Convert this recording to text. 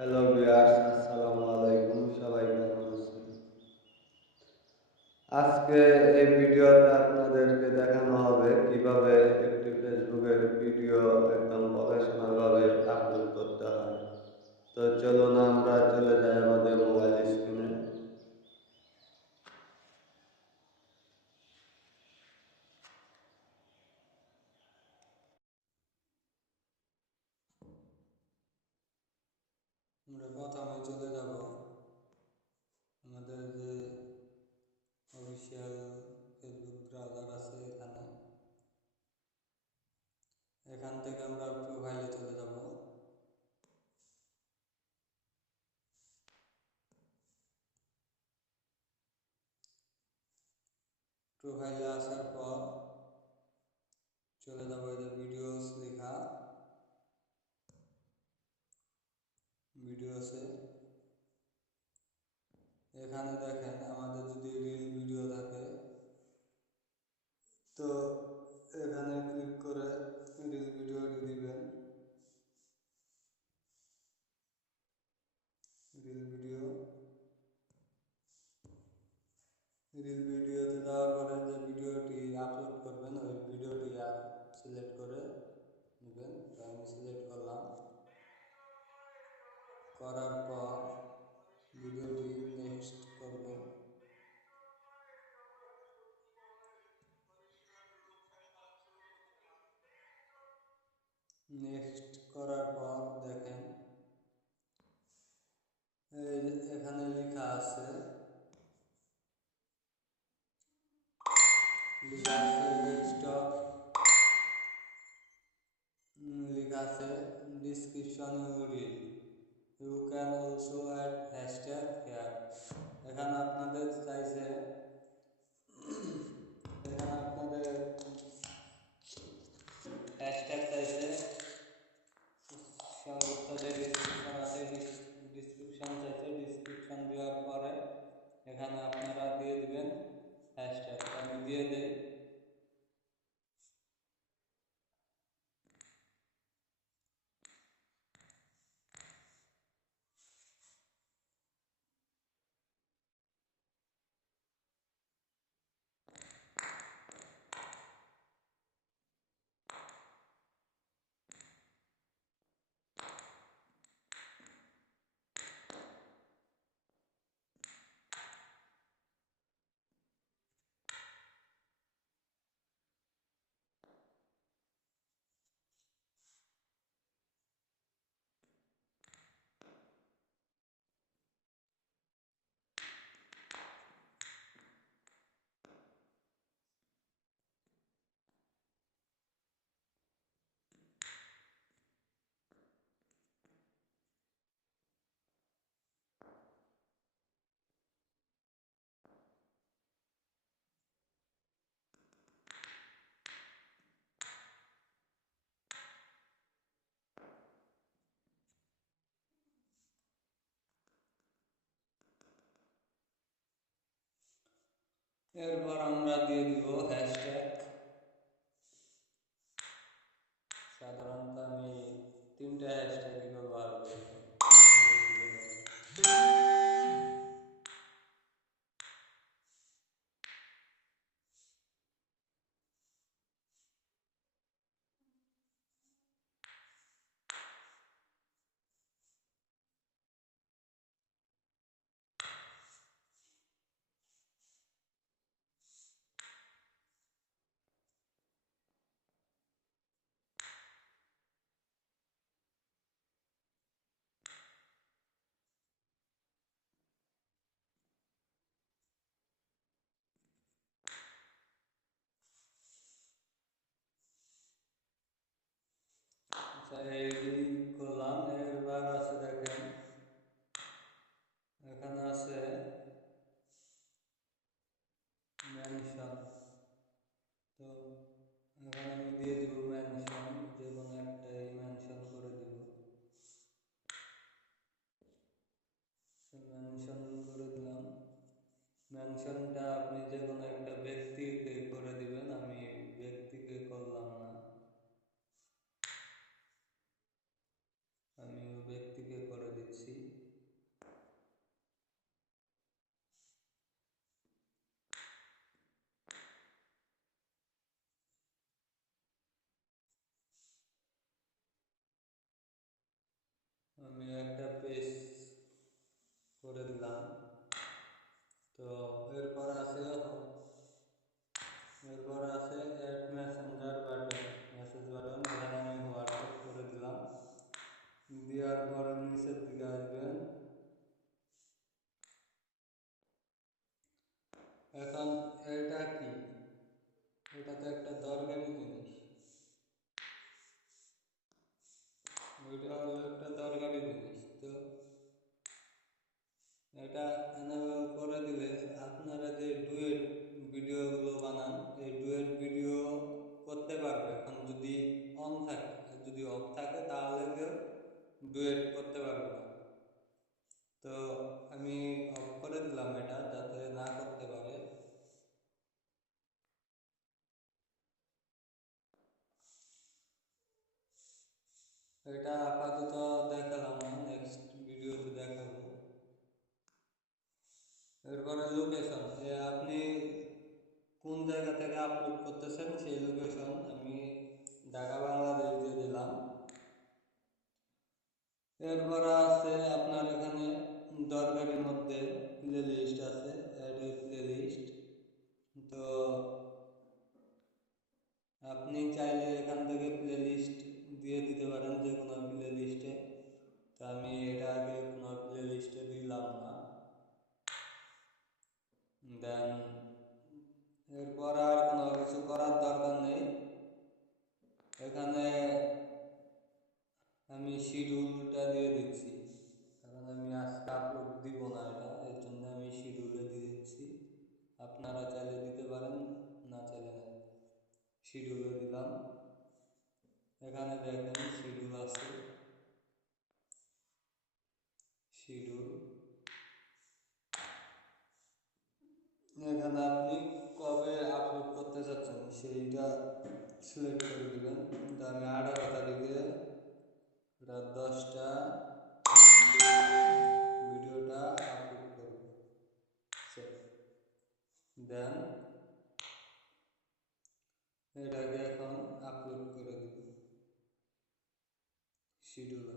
Hello viewers, আসসালামু আলাইকুম। সবাই কেমন আছেন? আজকে এই ভিডিওতে আপনাদেরকে দেখানো হবে কিভাবে একটি ফেসবুকের ভিডিও একদম প্রফেশনাল ভাবে আপলোড করতে হয়। তো চলুন আমরা চলে যাই আমাদের মোবাইল স্ক্রিনে। আমরা প্রথমে চলে যাব আমাদের যে অফিসিয়াল ফেসবুক ব্রাউজার আছে এখান থেকে আমরা প্রোফাইলে চলে যাব। প্রোফাইলে আসার পর চলে যাব এই যে ভিডিওস লেখা, ভিডিওসে এখানে দেখেন আমাদের যদি রিল ভিডিও থাকে তো এখানে ক্লিক করে রিল ভিডিওটি দিবেন। রিল ভিডিওতে দেওয়ার পরে যে ভিডিওটি আপলোড করবেন ওই ভিডিওটি সিলেক্ট করে নেবেন। তো আমি সিলেক্ট করলাম, করার পর ভিডিওটি নেক্সট করব। নেক্সট করার পর দেখেন এখানে লেখা আছে ডেস্কটপ, লেখা আছে description reel, you can also add hashtag here. এখানে আপনাদের চাইছে এখানে আপনাদের হ্যাশট্যাগ চাইছে, ডিসক্রিপশন আছে, ডিসক্রিপশন চাইছে। ডিসক্রিপশন দেওয়ার পরে এখানে আপনারা দিয়ে দিবেন হ্যাশট্যাগ। আমি দিয়ে দিই। এরপর আমরা দিয়ে দিব হ্যাশট্যাগ। সাধারণত আমি 3টা হ্যাশট্যাগই ব্যবহার করি। এই করলাম। এবার আছে দেখেন এখানে আছে মেনশন। তো এখানে আমি দিয়ে দিব মেনশন, যে কোনো একটাই মেনশন করে দিব। মেনশন করে দিলাম। মেনশনটা আপনি যে কোনো একটা ব্যক্তিকে করে দিবেন, আমি ব্যক্তিকে করলাম না। একটা পেজ করে দিলাম। তো এরপর আছে add messenger button, message button, এখানে আমি হোয়াটসঅ্যাপ করে দিলাম। দেওয়ার পরে নিচের দিকে আসবেন। এখন এটা কি, এটা তো একটা দরকারি জিনিস, ওইটা হলো একটা দরকারি জিনিস। তো এটা এনেবল করে দিলে আপনারা যে ডুয়েট ভিডিওগুলো বানান, এই ডুয়েট ভিডিও করতে পারবে। এখন যদি অন থাকে, যদি অফ থাকে তাহলে কেউ ডুয়েট করতে পারবে না। তো আমি অফ করে দিলাম এটা, যাতে না করতে পারে। এটা আপাতত দেখালাম না, নেক্সট ভিডিওতে দেখাবো। এরপরে লোকেশন, আপনি কোন জায়গা থেকে আপলোড করতেছেন সেই লোকেশন আমি ঢাকা বাংলাদেশ দিয়ে দিলাম। এরপর আছে আপনার এখানে দরকারের মধ্যে প্লে লিস্ট আছে, অ্যাড প্লে লিস্ট। তো আপনি চাইলে এখান থেকে প্লে লিস্ট দিয়ে দিতে পারেন, যে কোনো প্লে লিস্টে। তো আমি এটা আগে কোনো প্লে লিস্টে দিলাম না। দেন এরপর আর কোনো কিছু করার দরকার নেই। এখানে আমি শিডিউলটা দিয়ে দিচ্ছি, কারণ আমি আজকে আপলোড দিব না এটা, এর জন্য আমি শিডিউলে দিয়ে দিচ্ছি। আপনারা চাইলে দিতে পারেন, না চাইলে না। শিডিউলে দিলাম, এখানে দেখেন শিডিউল আছে, শিডিউল। এখানে আপনি কবে আপলোড করতে চাচ্ছেন সেইটা সিলেক্ট করে দেবেন। তো আমি 18 তারিখে রাত 10টা ভিডিওটা আপলোড করব। দেন এটাকে এখন আপলোড করে দেব শিডিউলে